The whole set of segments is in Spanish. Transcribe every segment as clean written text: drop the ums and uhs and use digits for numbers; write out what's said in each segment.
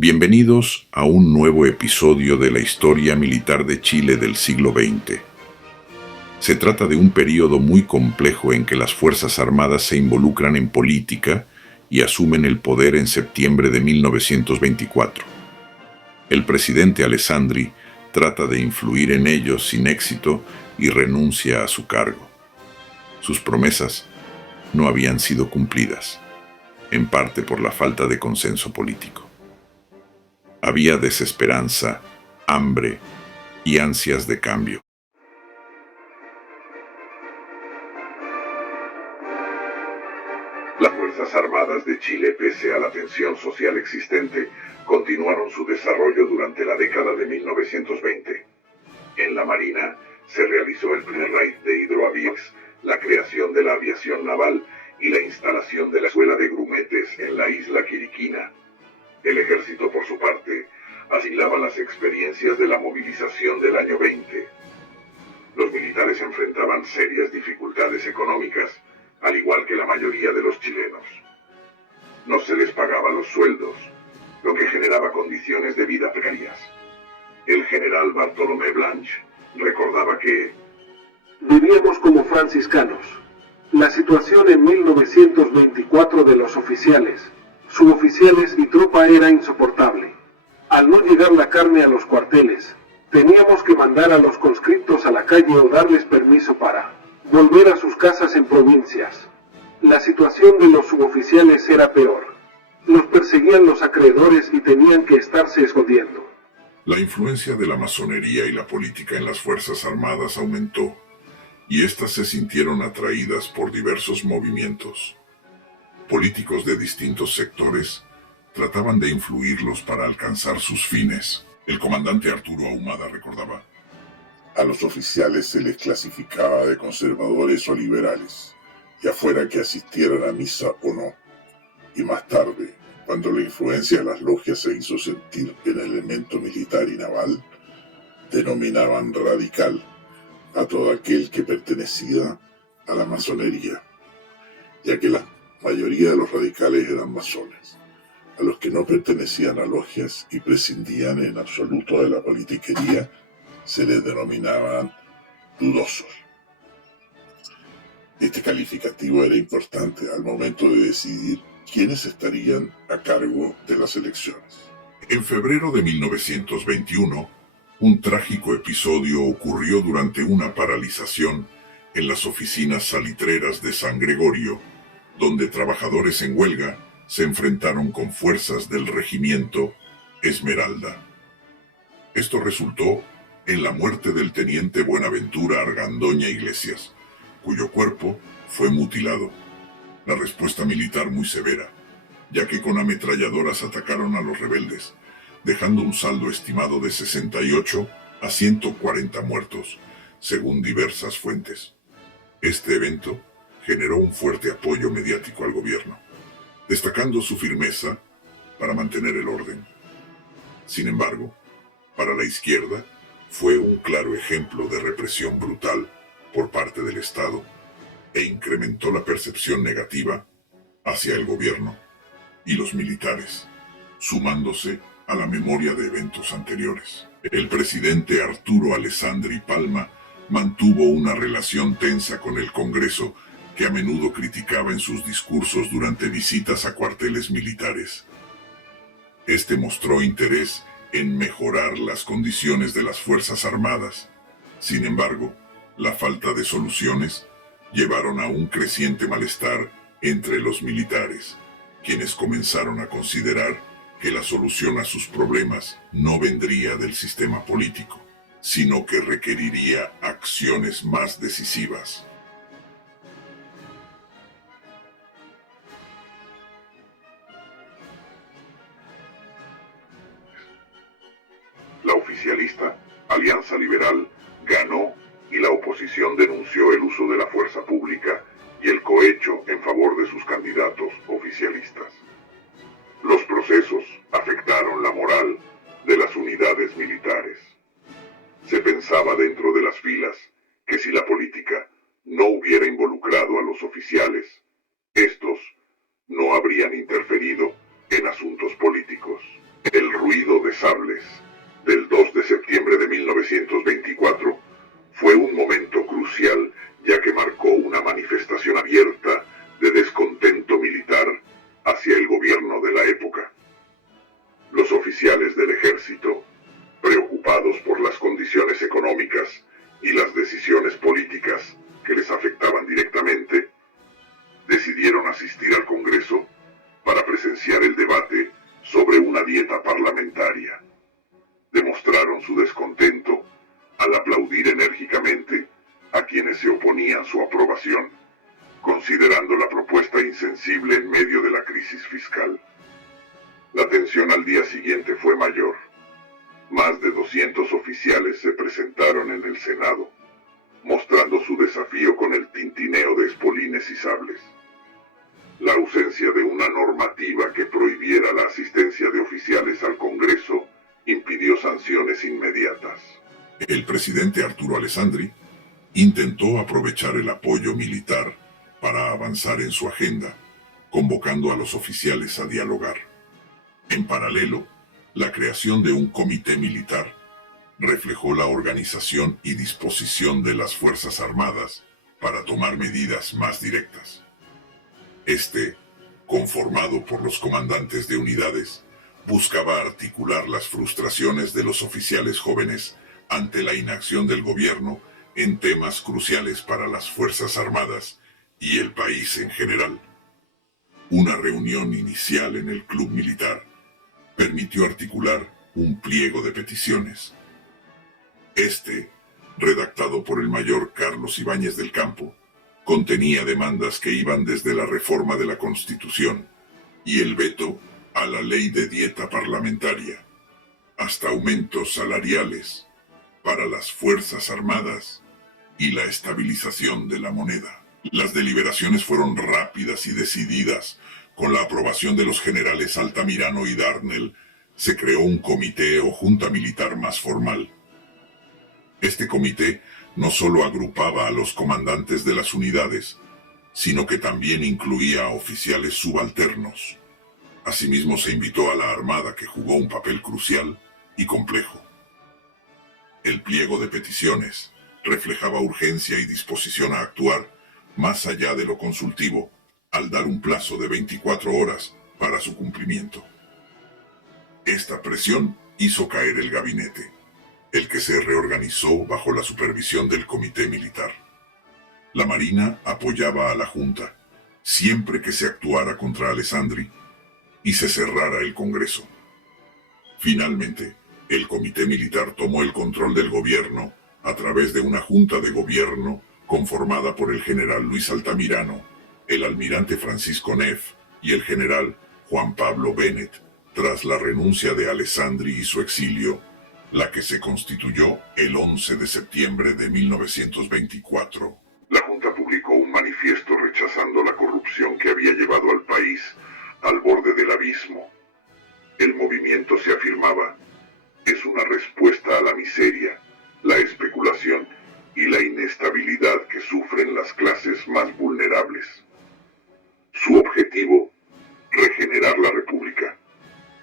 Bienvenidos a un nuevo episodio de la historia militar de Chile del siglo XX. Se trata de un período muy complejo en que las Fuerzas Armadas se involucran en política y asumen el poder en septiembre de 1924. El presidente Alessandri trata de influir en ellos sin éxito y renuncia a su cargo. Sus promesas no habían sido cumplidas, en parte por la falta de consenso político. Había desesperanza, hambre y ansias de cambio. Las Fuerzas Armadas de Chile, pese a la tensión social existente, continuaron su desarrollo durante la década de 1920. En la Marina se realizó el primer raid de hidroaviones, la creación de la aviación naval y la instalación de la escuela de grumetes en la isla Quiriquina. El ejército, por su parte, asimilaba las experiencias de la movilización del año 20. Los militares enfrentaban serias dificultades económicas, al igual que la mayoría de los chilenos. No se les pagaba los sueldos, lo que generaba condiciones de vida precarias. El general Bartolomé Blanch recordaba que vivíamos como franciscanos. La situación en 1924 de los oficiales, suboficiales y tropa era insoportable. Al no llegar la carne a los cuarteles, teníamos que mandar a los conscriptos a la calle o darles permiso para volver a sus casas en provincias. La situación de los suboficiales era peor. Los perseguían los acreedores y tenían que estarse escondiendo. la influencia de la masonería y la política en las Fuerzas Armadas aumentó, y éstas se sintieron atraídas por diversos movimientos. Políticos de distintos sectores trataban de influirlos para alcanzar sus fines. El comandante Arturo Ahumada recordaba: a los oficiales se les clasificaba de conservadores o liberales, ya fuera que asistieran a misa o no. Y más tarde, cuando la influencia de las logias se hizo sentir en el elemento militar y naval, denominaban radical a todo aquel que pertenecía a la masonería, ya que la mayoría de los radicales eran masones. A los que no pertenecían a logias y prescindían en absoluto de la politiquería se les denominaban dudosos. Este calificativo era importante al momento de decidir quiénes estarían a cargo de las elecciones. En febrero de 1921, un trágico episodio ocurrió durante una paralización en las oficinas salitreras de San Gregorio, donde trabajadores en huelga se enfrentaron con fuerzas del regimiento Esmeralda. Esto resultó en la muerte del teniente Buenaventura Argandoña Iglesias, cuyo cuerpo fue mutilado. La respuesta militar muy severa, ya que con ametralladoras atacaron a los rebeldes, dejando un saldo estimado de 68 a 140 muertos, según diversas fuentes. Este evento generó un fuerte apoyo mediático al gobierno, destacando su firmeza para mantener el orden. Sin embargo, para la izquierda, fue un claro ejemplo de represión brutal por parte del Estado e incrementó la percepción negativa hacia el gobierno y los militares, sumándose a la memoria de eventos anteriores. El presidente Arturo Alessandri Palma mantuvo una relación tensa con el Congreso, que a menudo criticaba en sus discursos durante visitas a cuarteles militares. Este mostró interés en mejorar las condiciones de las Fuerzas Armadas. Sin embargo, la falta de soluciones llevaron a un creciente malestar entre los militares, quienes comenzaron a considerar que la solución a sus problemas no vendría del sistema político, sino que requeriría acciones más decisivas. La oficialista Alianza Liberal ganó y la oposición denunció el uso de la fuerza pública y el cohecho en favor de sus candidatos oficialistas. Los procesos afectaron la moral de las unidades militares. Se pensaba dentro de las filas que si la política no hubiera involucrado a los oficiales, estos no habrían interferido en asuntos políticos. El sables del 2 de septiembre de 1924 fue un momento crucial, ya que marcó una manifestación abierta de descontento militar hacia el gobierno de la época. Los oficiales del ejército, preocupados por las condiciones económicas y las decisiones políticas que les afectaban directamente, decidieron asistir al Congreso para presenciar el debate sobre una dieta parlamentaria. Demostraron su descontento al aplaudir enérgicamente a quienes se oponían su aprobación, considerando la propuesta insensible en medio de la crisis fiscal. La tensión al día siguiente fue mayor. Más de 200 oficiales se presentaron en el Senado, mostrando su desafío con el tintineo de espolines y sables. La ausencia de una normativa que prohibiera la asistencia de oficiales al Congreso impidió sanciones inmediatas. El presidente Arturo Alessandri intentó aprovechar el apoyo militar para avanzar en su agenda, convocando a los oficiales a dialogar. En paralelo, la creación de un comité militar reflejó la organización y disposición de las Fuerzas Armadas para tomar medidas más directas. Este, conformado por los comandantes de unidades, buscaba articular las frustraciones de los oficiales jóvenes ante la inacción del gobierno en temas cruciales para las Fuerzas Armadas y el país en general. Una reunión inicial en el club militar permitió articular un pliego de peticiones. Este, redactado por el mayor Carlos Ibáñez del Campo, contenía demandas que iban desde la reforma de la Constitución y el veto a la ley de dieta parlamentaria, hasta aumentos salariales para las Fuerzas Armadas y la estabilización de la moneda. Las deliberaciones fueron rápidas y decididas. Con la aprobación de los generales Altamirano y Darnell, se creó un comité o junta militar más formal. Este comité no solo agrupaba a los comandantes de las unidades, sino que también incluía a oficiales subalternos. Asimismo, se invitó a la Armada, que jugó un papel crucial y complejo. El pliego de peticiones reflejaba urgencia y disposición a actuar más allá de lo consultivo, al dar un plazo de 24 horas para su cumplimiento. Esta presión hizo caer el gabinete, el que se reorganizó bajo la supervisión del comité militar. La Marina apoyaba a la Junta siempre que se actuara contra Alessandri y se cerrara el Congreso. Finalmente, el comité militar tomó el control del gobierno a través de una junta de gobierno conformada por el general Luis Altamirano, el almirante Francisco Neff y el general Juan Pablo Bennett, tras la renuncia de Alessandri y su exilio, la que se constituyó el 11 de septiembre de 1924. La Junta publicó un manifiesto rechazando la corrupción que había llevado al país al borde del abismo. El movimiento, se afirmaba, es una respuesta a la miseria, la especulación y la inestabilidad que sufren las clases más vulnerables. Su objetivo, regenerar la República,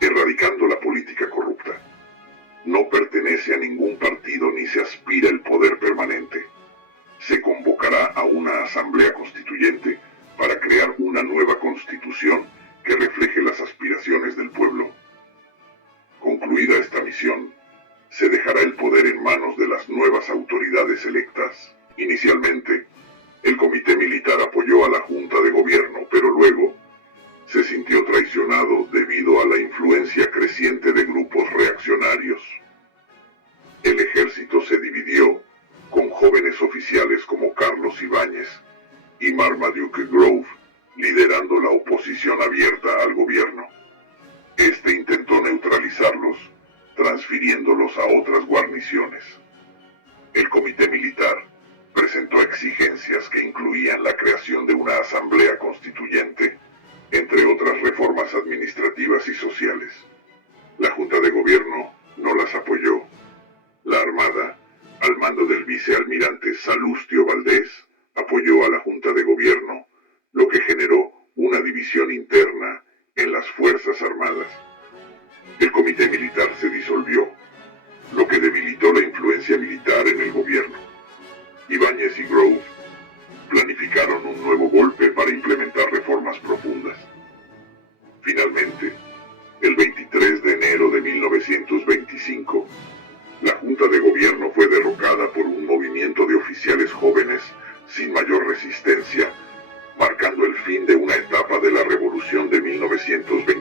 erradicando la política corrupta. No pertenece a ningún partido ni se aspira al poder permanente. Se convocará a una asamblea constituyente para crear una nueva constitución que refleje las aspiraciones del pueblo. Concluida esta misión, se dejará el poder en manos de las nuevas autoridades electas. Inicialmente, el comité militar apoyó a la Junta de Gobierno, pero luego se sintió traicionado debido a la influencia creciente de grupos reaccionarios. El ejército se dividió, con jóvenes oficiales como Carlos Ibáñez y Marmaduke Grove liderando la oposición abierta al gobierno. Este intentó neutralizarlos, transfiriéndolos a otras guarniciones. El comité militar presentó exigencias que incluían la creación de una asamblea constituyente, entre otras reformas administrativas y sociales. La Junta de Gobierno no las apoyó. La Armada, al mando del vicealmirante Salustio Valdés, apoyó a la Junta de Gobierno, lo que generó una división interna en las Fuerzas Armadas. El comité militar se disolvió 1920.